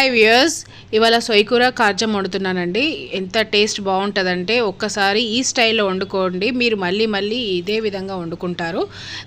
Hi viewers ఇవాళ సొయ్యకూర కార్జం వండుతున్నానండి. ఎంత taste బాగుంటుందంటే ఒక్కసారి ఈ స్టైల్లో వండుకోండి. మీరు మళ్ళీ మళ్ళీ ఇదే విధంగా వండుకుంటారు.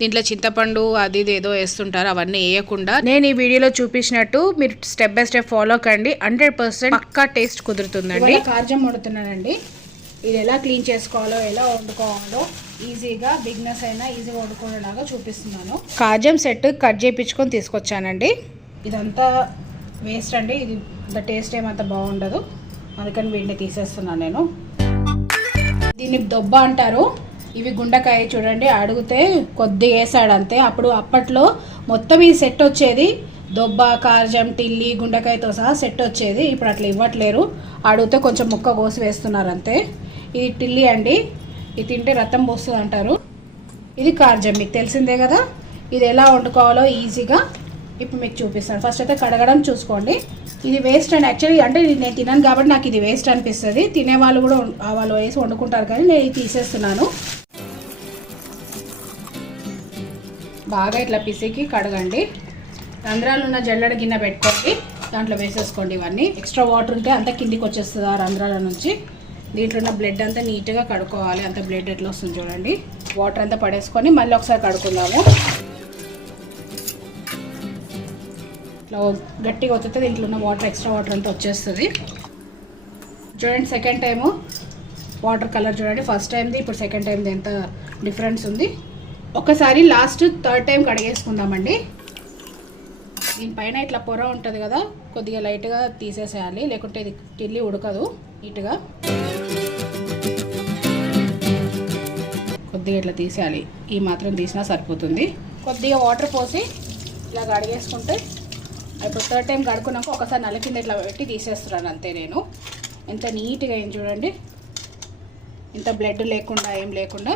దీంట్లో చింతపండు అది ఏదో వేస్తుంటారు. అవన్నీ వేయకుండా నేను ఈ వీడియోలో చూపించినట్టు మీరు స్టెప్ బై స్టెప్ ఫాలో కండి. హండ్రెడ్ పర్సెంట్ పక్కా టేస్ట్ కుదురుతుందండి. కార్జం వండుతున్నానండి. ఇది ఎలా క్లీన్ చేసుకోవాలో ఎలా వండుకోవాలో ఈజీగా బిగ్నెస్ అయినా ఈజీగా వండుకునేలాగా చూపిస్తున్నాను. కాజం సెట్ కట్ చేయించుకొని తీసుకొచ్చానండి. ఇదంతా వేస్ట్ అండి. ఇది ద టేస్ట్ ఏమంత బాగుండదు. అందుకని వీటిని తీసేస్తున్నాను నేను. దీన్ని దొబ్బ అంటారు. ఇవి గుండకాయ చూడండి. అడిగితే కొద్దిగా వేసాడు అంతే అప్పుడు అప్పట్లో మొత్తం ఈ సెట్ వచ్చేది. దొబ్బ కార్జం టిల్లి గుండకాయతో సహా సెట్ వచ్చేది. ఇప్పుడు అట్లా ఇవ్వట్లేరు. అడిగితే కొంచెం ముక్క కోసి వేస్తున్నారు అంతే ఇది టిల్లి అండి. ఇది తింటే రతం పోస్తుంది అంటారు. ఇది కార్జం మీకు తెలిసిందే కదా. ఇది ఎలా వండుకోవాలో ఈజీగా ఇప్పుడు మీకు చూపిస్తాను. ఫస్ట్ అయితే కడగడం చూసుకోండి. ఇది వేస్ట్ అండ్ యాక్చువల్లీ అంటే నేను తినను కాబట్టి నాకు ఇది వేస్ట్ అనిపిస్తుంది. తినే వాళ్ళు కూడా వాళ్ళు వేసి వండుకుంటారు కానీ నేను ఇది తీసేస్తున్నాను. బాగా ఇట్లా పిసికి కడగండి. రంధ్రాలు ఉన్న జల్లెడ గిన్నె పెట్టుకోండి. దాంట్లో వేసేసుకోండి ఇవన్నీ. ఎక్స్ట్రా వాటర్ ఉంటే అంతా కిందికి వచ్చేస్తుంది ఆ రంధ్రాల నుంచి. దీంట్లో ఉన్న బ్లడ్ అంతా నీట్గా కడుక్కోవాలి. అంత బ్లడ్ ఎట్లా వస్తుంది చూడండి. వాటర్ అంతా పడేసుకొని మళ్ళీ ఒకసారి కడుక్కుందాము. ఇట్లా గట్టిగా వస్తుంది దీంట్లో ఉన్న వాటర్ ఎక్స్ట్రా వాటర్ అంతా వచ్చేస్తుంది. చూడండి సెకండ్ టైము వాటర్ కలర్ చూడండి. ఫస్ట్ టైంది ఇప్పుడు సెకండ్ టైంది ఎంత డిఫరెన్స్ ఉంది. ఒకసారి లాస్ట్ థర్డ్ టైం కడిగేసుకుందామండి. దీనిపైన ఇట్లా పొర ఉంటుంది కదా కొద్దిగా లైట్గా తీసేసేయాలి. లేకుంటే ఇది టిల్లి ఉడకదు నీట్గా కొద్దిగా ఇట్లా తీసేయాలి. ఈ మాత్రం తీసినా సరిపోతుంది. కొద్దిగా వాటర్ పోసి ఇలా కడిగేసుకుంటే ఇప్పుడు థర్డ్ టైం కడుక్కున్నాక ఒకసారి నల్ల కింద ఇట్లా పెట్టి తీసేస్తున్నాను అంతే నేను. ఎంత నీట్గా ఏం చూడండి. ఇంత బ్లడ్ లేకుండా ఏం లేకుండా.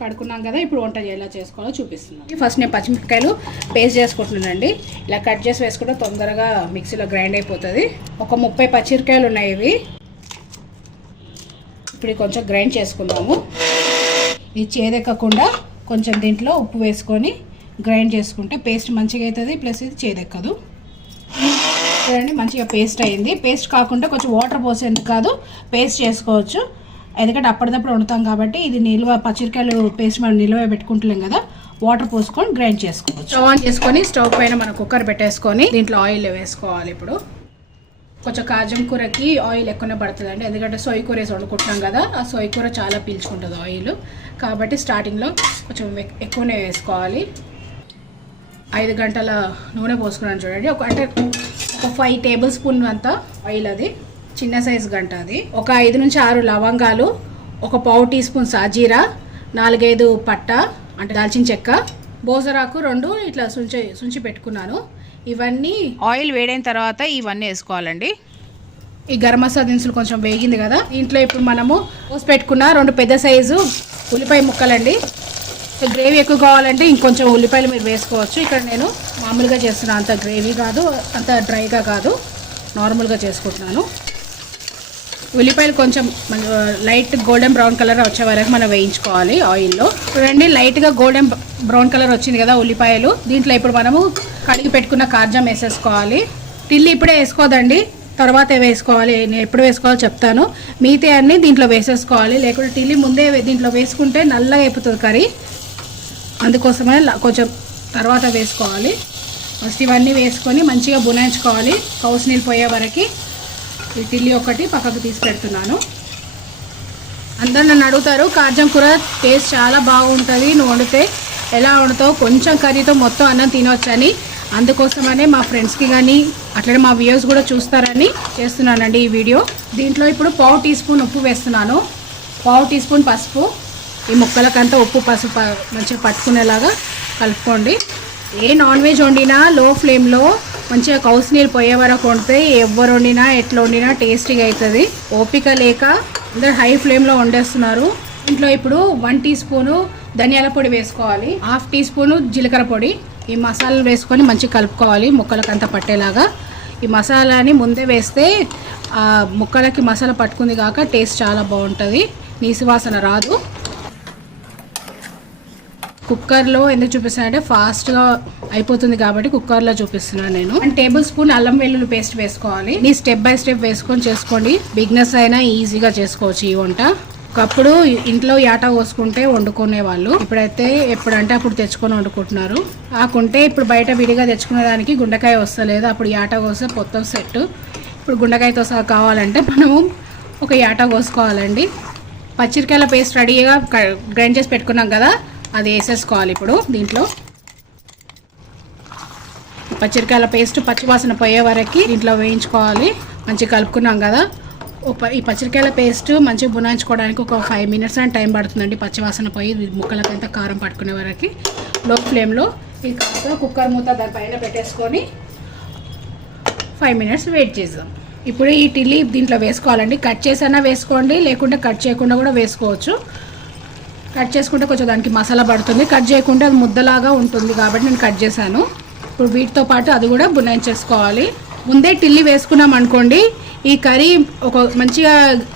కడుక్కున్నాం కదా ఇప్పుడు వంట ఎలా చేసుకోవాలో చూపిస్తున్నాను. ఫస్ట్ నేను పచ్చిమిరపకాయలు పేస్ట్ చేసుకుంటున్నానండి. ఇలా కట్ చేసి వేసుకుంటే తొందరగా మిక్సీలో గ్రైండ్ అయిపోతుంది. ఒక ముప్పై పచ్చిమిరకాయలు ఉన్నాయి ఇవి. ఇప్పుడు కొంచెం గ్రైండ్ చేసుకుందాము. ఇది చేదెక్కకుండా కొంచెం దీంట్లో ఉప్పు వేసుకొని గ్రైండ్ చేసుకుంటే పేస్ట్ మంచిగా అవుతుంది ప్లస్ ఇది చేదెక్కదు. చూడండి మంచిగా పేస్ట్ అయింది. పేస్ట్ కాకుండా కొంచెం వాటర్ పోసేందుకు కాదు పేస్ట్ చేసుకోవచ్చు. ఎందుకంటే అప్పటిదప్పుడు వండుతాం కాబట్టి ఇది నిల్వ పచ్చిరికాయలు పేస్ట్ మనం నిల్వ పెట్టుకుంటలేం కదా వాటర్ పోసుకొని గ్రైండ్ చేసుకోవచ్చు. స్టవ్ ఆన్ చేసుకొని స్టవ్ పైన మనం కుక్కర్ పెట్టేసుకొని దీంట్లో ఆయిల్ వేసుకోవాలి ఇప్పుడు. కొంచెం కాజం కూరకి ఆయిల్ ఎక్కువనే పడుతుందండి. ఎందుకంటే సోయి కూర వేసి వండుకుంటున్నాం కదా ఆ సోయి కూర చాలా పీల్చుకుంటుంది ఆయిల్. కాబట్టి స్టార్టింగ్లో కొంచెం ఎక్కువనే వేసుకోవాలి. ఐదు గంటల నూనె పోసుకున్నాను చూడండి. ఒక అంటే ఒక ఫైవ్ టేబుల్ స్పూన్ అంత ఆయిల్ అది. చిన్న సైజ్ గంట అది. ఒక ఐదు నుంచి ఆరు లవంగాలు ఒక పావు టీ స్పూన్ సాజీరా నాలుగైదు పట్ట అంటే దాల్చిన చెక్క బోజరాకు రెండు ఇట్లా సుంచి సుంచి పెట్టుకున్నాను. ఇవన్నీ ఆయిల్ వేడైన తర్వాత ఇవన్నీ వేసుకోవాలండి. ఈ గరం మసాలా దినుసులు కొంచెం వేగింది కదా. దీంట్లో ఇప్పుడు మనము పోసి పెట్టుకున్న రెండు పెద్ద సైజు ఉల్లిపాయ ముక్కలండి. గ్రేవీ ఎక్కువ కావాలంటే ఇంకొంచెం ఉల్లిపాయలు మీరు వేసుకోవచ్చు. ఇక్కడ నేను మామూలుగా చేస్తున్నాను అంత గ్రేవీ కాదు అంత డ్రైగా కాదు నార్మల్గా చేసుకుంటున్నాను. ఉల్లిపాయలు కొంచెం లైట్ గోల్డెన్ బ్రౌన్ కలర్ వచ్చే వరకు మనం వేయించుకోవాలి ఆయిల్లో చూడండి లైట్గా గోల్డెన్ బ్రౌన్ కలర్ వచ్చింది కదా ఉల్లిపాయలు. దీంట్లో ఇప్పుడు మనము కడిగి పెట్టుకున్న కార్జం వేసేసుకోవాలి. టిల్లి ఇప్పుడే వేసుకోదండి. తర్వాత వేసుకోవాలి. నేను ఎప్పుడు వేసుకోవాలో చెప్తాను. మిగతా అన్ని దీంట్లో వేసేసుకోవాలి. లేకుంటే టిల్లి ముందే దీంట్లో వేసుకుంటే నల్లగా అయిపోతుంది కర్రీ. అందుకోసమే కొంచెం తర్వాత వేసుకోవాలి. ఫస్ట్ ఇవన్నీ వేసుకొని మంచిగా బునాయించుకోవాలి కౌసు నీళ్ళు పోయే వరకు ఈ తిల్లి ఒకటి పక్కకు తీసి పెడుతున్నాను. అందరు నన్ను అడుగుతారు కాజం కూర టేస్ట్ చాలా బాగుంటుంది నువ్వు వండితే ఎలా వండుతావు? కొంచెం కర్రీతో మొత్తం అన్నం తినొచ్చని. అందుకోసమనే మా ఫ్రెండ్స్కి కానీ అట్లనే మా వ్యూస్ కూడా చూస్తారని చేస్తున్నానండి ఈ వీడియో. దీంట్లో ఇప్పుడు పావు టీ స్పూన్ ఉప్పు వేస్తున్నాను. పావు టీ స్పూన్ పసుపు. ఈ ముక్కలకంతా ఉప్పు పసుపు మంచిగా పట్టుకునేలాగా కలుపుకోండి. ఏ నాన్ వెజ్ వండినా లో ఫ్లేమ్లో మంచిగా కౌసు నీళ్ళు పోయే వరకు వండితే ఎవరు వండినా ఎట్లా వండినా టేస్టీగా అవుతుంది ఓపిక లేక అందరు హై ఫ్లేమ్లో వండేస్తున్నారు. ఇంట్లో ఇప్పుడు వన్ టీ స్పూను ధనియాల పొడి వేసుకోవాలి. హాఫ్ టీ స్పూను జీలకర్ర పొడి. ఈ మసాలాలు వేసుకొని మంచిగా కలుపుకోవాలి ముక్కలకంతా పట్టేలాగా. ఈ మసాలాని ముందే వేస్తే ముక్కలకి మసాలా పట్టుకుంది కాక టేస్ట్ చాలా బాగుంటుంది. నీసు వాసన రాదు. కుక్కర్లో ఎందుకు చూపిస్తాను అంటే ఫాస్ట్గా అయిపోతుంది కాబట్టి కుక్కర్లో చూపిస్తున్నాను నేను. అండ్ టేబుల్ స్పూన్ అల్లం వెల్లుల్లి పేస్ట్ వేసుకోవాలి. నీ స్టెప్ బై స్టెప్ వేసుకొని చేసుకోండి. బిగ్నెస్ అయినా ఈజీగా చేసుకోవచ్చు ఈ వంట. ఒకప్పుడు ఇంట్లో యాట పోసుకుంటే వండుకునే వాళ్ళు ఇప్పుడైతే ఎప్పుడంటే అప్పుడు తెచ్చుకొని వండుకుంటున్నారు. ఆకుంటే ఇప్పుడు బయట విడిగా తెచ్చుకునే దానికి గుండెకాయ వస్తలేదు. అప్పుడు యాట కోస్తే మొత్తం సెట్. ఇప్పుడు గుండెకాయతో సహా కావాలంటే మనము ఒక యాట కోసుకోవాలండి. పచ్చిరికాయల పేస్ట్ రెడీగా గ్రైండ్ చేసి పెట్టుకున్నాం కదా. అది వేసేసుకోవాలి ఇప్పుడు దీంట్లో. పచ్చిరికాయల పేస్ట్ పచ్చివాసన పోయే వరకు దీంట్లో వేయించుకోవాలి. మంచిగా కలుపుకున్నాం కదా. ఈ పచ్చిరికాయల పేస్ట్ మంచిగా బునాయించుకోవడానికి ఒక ఫైవ్ మినిట్స్ అని టైం పడుతుందండి. పచ్చివాసన పోయి ముక్కలకంతా కారం పట్టుకునే వరకు. లో ఫ్లేమ్లో ఈ కాస్త కుక్కర్ మూత దానిపైన పెట్టేసుకొని ఫైవ్ మినిట్స్ వెయిట్ చేద్దాం. ఇప్పుడు ఈ టిల్లీ దీంట్లో వేసుకోవాలండి. కట్ చేసైనా వేసుకోండి లేకుంటే కట్ చేయకుండా కూడా వేసుకోవచ్చు. కట్ చేసుకుంటే కొంచెం దానికి మసాలా పడుతుంది. కట్ చేయకుంటే అది ముద్దలాగా ఉంటుంది కాబట్టి నేను కట్ చేశాను. ఇప్పుడు వీటితో పాటు అది కూడా బునాయించేసుకోవాలి ముందే టిల్లి వేసుకున్నాం అనుకోండి ఈ కర్రీ ఒక మంచిగా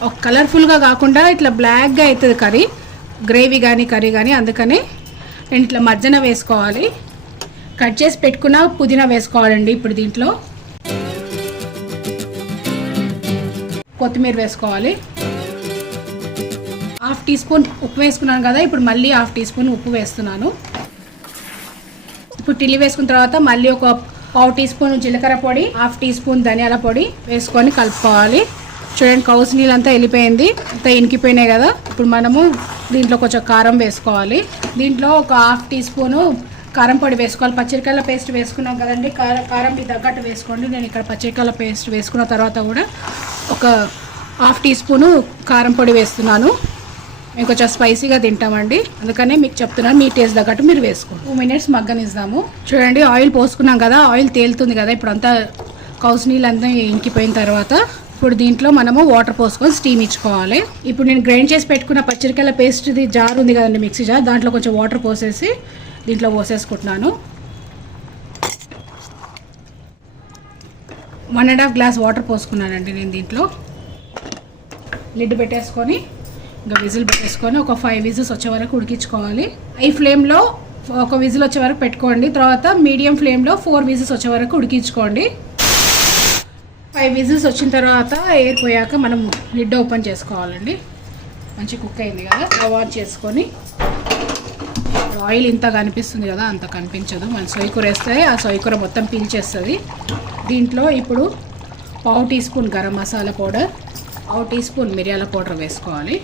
ఒక కలర్ఫుల్గా కాకుండా ఇట్లా బ్లాక్గా అవుతుంది కర్రీ. గ్రేవీ కానీ కర్రీ కానీ అందుకని నేను ఇట్లా మధ్యన వేసుకోవాలి. కట్ చేసి పెట్టుకున్న పుదీనా వేసుకోవాలండి ఇప్పుడు దీంట్లో. కొత్తిమీర వేసుకోవాలి. హాఫ్ టీ స్పూన్ ఉప్పు వేసుకున్నాను కదా ఇప్పుడు మళ్ళీ హాఫ్ టీ స్పూన్ ఉప్పు వేస్తున్నాను. ఇప్పుడు టిల్లి వేసుకున్న తర్వాత మళ్ళీ ఒక పావు టీ స్పూన్ జీలకర్ర పొడి హాఫ్ టీ స్పూన్ ధనియాల పొడి వేసుకొని కలుపుకోవాలి. చూడండి కౌసు నీళ్ళంతా వెళ్ళిపోయింది అంతా ఇనికిపోయినాయి కదా. ఇప్పుడు మనము దీంట్లో కొంచెం కారం వేసుకోవాలి. దీంట్లో ఒక హాఫ్ టీ స్పూను కారం పొడి వేసుకోవాలి. పచ్చిరికాయల పేస్ట్ వేసుకున్నాం కదండి కారం కారం మీ తగ్గట్టు వేసుకోండి. నేను ఇక్కడ పచ్చిరికాయల పేస్ట్ వేసుకున్న తర్వాత కూడా ఒక హాఫ్ టీ స్పూను కారం పొడి వేస్తున్నాను. మేము కొంచెం స్పైసీగా తింటామండి. అందుకనే మీకు చెప్తున్నాను మీ టేస్ట్ తగ్గట్టు మీరు వేసుకోండి. టూ మినిట్స్ మగ్గనిస్తాము చూడండి ఆయిల్ పోసుకున్నాం కదా ఆయిల్ తేలుతుంది కదా ఇప్పుడు అంతా కౌసు నీళ్ళు అంతా ఇంకిపోయిన తర్వాత ఇప్పుడు దీంట్లో మనము వాటర్ పోసుకొని స్టీమ్ ఇచ్చుకోవాలి. ఇప్పుడు నేను గ్రైండ్ చేసి పెట్టుకున్న పచ్చిరికాయల పేస్ట్ది జార్ ఉంది కదండి మిక్సీ జార్ దాంట్లో కొంచెం వాటర్ పోసేసి దీంట్లో పోసేసుకుంటున్నాను. One and half glass water పోసుకున్నానండి నేను దీంట్లో. లిడ్ పెట్టేసుకొని ఇంకా విజిల్ పెట్టేసుకొని ఒక ఫైవ్ విజిల్స్ వచ్చే వరకు ఉడికించుకోవాలి. ఈ ఫ్లేమ్లో ఒక విజిల్ వచ్చే వరకు పెట్టుకోండి. తర్వాత మీడియం ఫ్లేమ్లో ఫోర్ విజిల్స్ వచ్చే వరకు ఉడికించుకోండి. ఫైవ్ విజిల్స్ వచ్చిన తర్వాత ఎయిర్ పోయాక మనం లిడ్ ఓపెన్ చేసుకోవాలండి. మంచి కుక్ అయింది కదా? స్టవ్ ఆన్ చేసుకొని ఆయిల్ ఇంత కనిపిస్తుంది కదా? అంత కనిపించదు. మనం సొయ్యకూర వేస్తే ఆ సొయ్యకూర మొత్తం పీల్చేస్తుంది దీంట్లో ఇప్పుడు పావు teaspoon garam masala powder పావు టీ స్పూన్ మిరియాల పౌడర్ వేసుకోవాలి.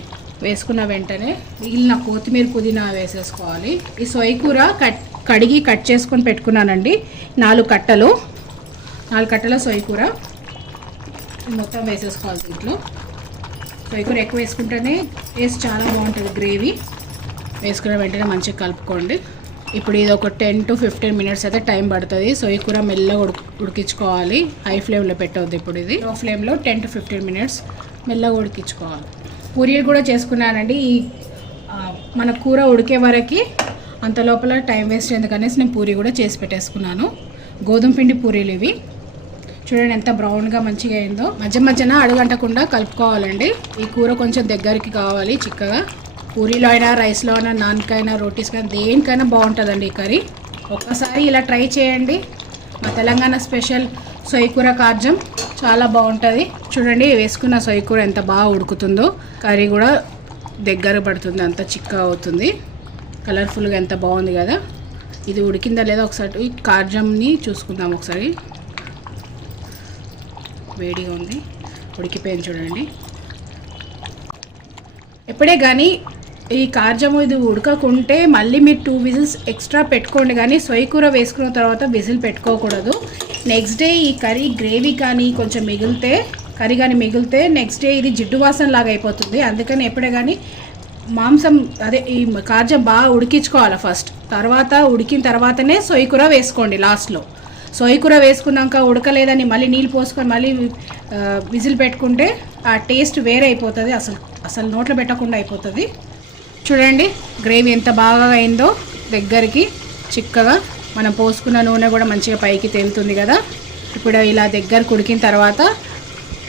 వేసుకున్న వెంటనే మిగిలిన కొత్తిమీర పుదీనా వేసేసుకోవాలి. ఈ సొయ్యకూర కట్ కడిగి కట్ చేసుకొని పెట్టుకున్నానండి. నాలుగు కట్టలు నాలుగు కట్టల సొయ్యకూర మొత్తం వేసేసుకోవాలి దీంట్లో. సొయ్యకూర ఎక్కువ వేసుకుంటేనే టేస్ట్ చాలా బాగుంటుంది గ్రేవీ. వేసుకున్న వెంటనే మంచిగా కలుపుకోండి. ఇప్పుడు ఇది ఒక టెన్ టు ఫిఫ్టీన్ మినిట్స్ అయితే టైం పడుతుంది. సో ఈ కూర మెల్లగా ఉడికి ఉడికించుకోవాలి. హై ఫ్లేమ్లో పెట్టవద్దు ఇప్పుడు ఇది. లో ఫ్లేమ్లో టెన్ టు ఫిఫ్టీన్ మినిట్స్ మెల్లగా ఉడికించుకోవాలి. పూరీలు కూడా చేసుకున్నానండి. ఈ మన కూర ఉడికే వరకు అంత లోపల టైం వేస్ట్ ఎందుకనేసి నేను పూరీ కూడా చేసి పెట్టేసుకున్నాను. గోధుమ పిండి పూరీలు ఇవి. చూడండి ఎంత బ్రౌన్గా మంచిగా అయిందో. మధ్య మధ్యన అడుగంటకుండా కలుపుకోవాలండి. ఈ కూర కొంచెం దగ్గరికి కావాలి చిక్కగా. పూరీలో అయినా రైస్లో అయినా నాన్కైనా రోటీస్కైనా దేనికైనా బాగుంటుందండి ఈ కర్రీ. ఒక్కసారి ఇలా ట్రై చేయండి. మా తెలంగాణ స్పెషల్ సొయ్యకూర కార్జం చాలా బాగుంటుంది. చూడండి వేసుకున్న సొయ్యకూర ఎంత బాగా ఉడుకుతుందో. కర్రీ కూడా దగ్గర పడుతుంది అంత చిక్క అవుతుంది. కలర్ఫుల్గా ఎంత బాగుంది కదా. ఇది ఉడికిందా లేదా ఒకసారి కార్జంని చూసుకుందాం ఒకసారి. వేడిగా ఉంది. ఉడికిపోయింది చూడండి. ఎప్పుడే కానీ ఈ కార్జము ఇది ఉడకకుంటే మళ్ళీ మీరు టూ విజిల్స్ ఎక్స్ట్రా పెట్టుకోండి కానీ సొయ్య కూర వేసుకున్న తర్వాత విజిల్ పెట్టుకోకూడదు. నెక్స్ట్ డే ఈ కర్రీ గ్రేవీ కానీ కొంచెం మిగిలితే కర్రీ కానీ మిగిలితే నెక్స్ట్ డే ఇది జిడ్డు వాసన లాగా అయిపోతుంది. అందుకని ఎప్పుడే కానీ మాంసం అదే ఈ కార్జం బాగా ఉడికించుకోవాలి ఫస్ట్ తర్వాత ఉడికిన తర్వాతనే సొయ్యకూర వేసుకోండి లాస్ట్లో సొయ్యకూర వేసుకున్నాక ఉడకలేదని మళ్ళీ నీళ్ళు పోసుకొని మళ్ళీ విజిల్ పెట్టుకుంటే ఆ టేస్ట్ వేరే అయిపోతుంది. అసలు అసలు నోట్లో పెట్టకుండా అయిపోతుంది. చూడండి గ్రేవీ ఎంత బాగా అయిందో దగ్గరికి చిక్కగా మనం పోసుకున్న నూనె కూడా మంచిగా పైకి తేలుతుంది కదా. ఇప్పుడు ఇలా దగ్గర ఉడికిన తర్వాత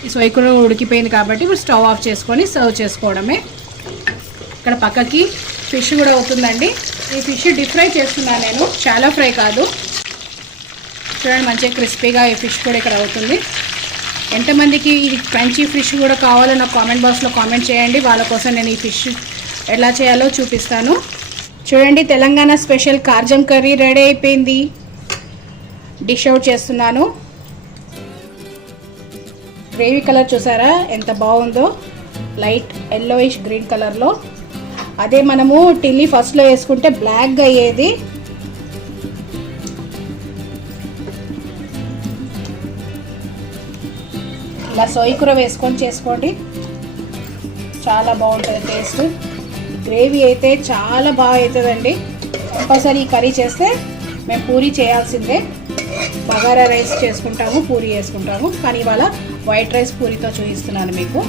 ఈ కూర ఉడికిపోయింది కాబట్టి ఇప్పుడు స్టవ్ ఆఫ్ చేసుకొని సర్వ్ చేసుకోవడమే. ఇక్కడ పక్కకి ఫిష్ కూడా అవుతుందండి. ఈ ఫిష్ డీప్ ఫ్రై చేస్తున్నాను నేను. చాలా ఫ్రై కాదు. చూడండి మంచిగా క్రిస్పీగా ఈ ఫిష్ కూడా ఇక్కడ అవుతుంది. ఎంతమందికి ఈ క్రంచీ ఫిష్ కూడా కావాలో నాకు కామెంట్ బాక్స్లో కామెంట్ చేయండి. వాళ్ళ కోసం నేను ఈ ఫిష్ ఎలా చేయాలో చూపిస్తాను. చూడండి తెలంగాణ స్పెషల్ కార్జం కర్రీ రెడీ అయిపోయింది. డిష్ అవుట్ చేస్తున్నాను. గ్రేవీ కలర్ చూసారా? ఎంత బాగుందో. లైట్ ఎల్లోయిష్ గ్రీన్ కలర్లో అదే మనము టిల్లీ ఫస్ట్లో వేసుకుంటే బ్లాక్గా అయ్యేది. ఇలా సోయి కూర వేసుకొని చేసుకోండి. చాలా బాగుంటుంది టేస్ట్ గ్రేవీ అయితే చాలా బాగా అవుతుందండి కంపల్సరీ ఈ కర్రీ చేస్తే మేము పూరి చేయాల్సిందే. బగారా రైస్ చేసుకుంటాము పూరి చేసుకుంటాము. కానీ ఇవాళ వైట్ రైస్ పూరితో చూపిస్తున్నాను మీకు.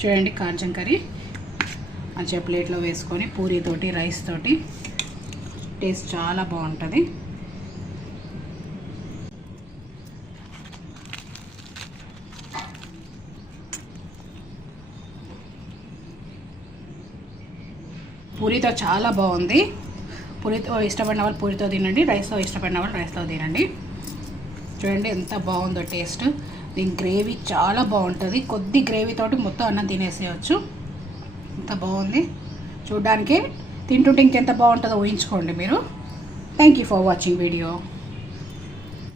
చూడండి కాంచం కర్రీ. మంచిగా ప్లేట్లో వేసుకొని పూరితోటి రైస్ తోటి. టేస్ట్ చాలా బాగుంటుంది. పూరితో చాలా బాగుంది. పూరితో ఇష్టపడిన వాళ్ళు పూరితో తినండి రైస్తో ఇష్టపడిన వాళ్ళు రైస్తో తినండి. చూడండి ఎంత బాగుందో టేస్ట్. దీని గ్రేవీ చాలా బాగుంటుంది. కొద్ది గ్రేవీతోటి మొత్తం అన్నం తినేసేయచ్చు. ఎంత బాగుంది. చూడ్డానికి తింటుంటే ఇంకెంత బాగుంటుందో ఊహించుకోండి మీరు. Thank you for watching video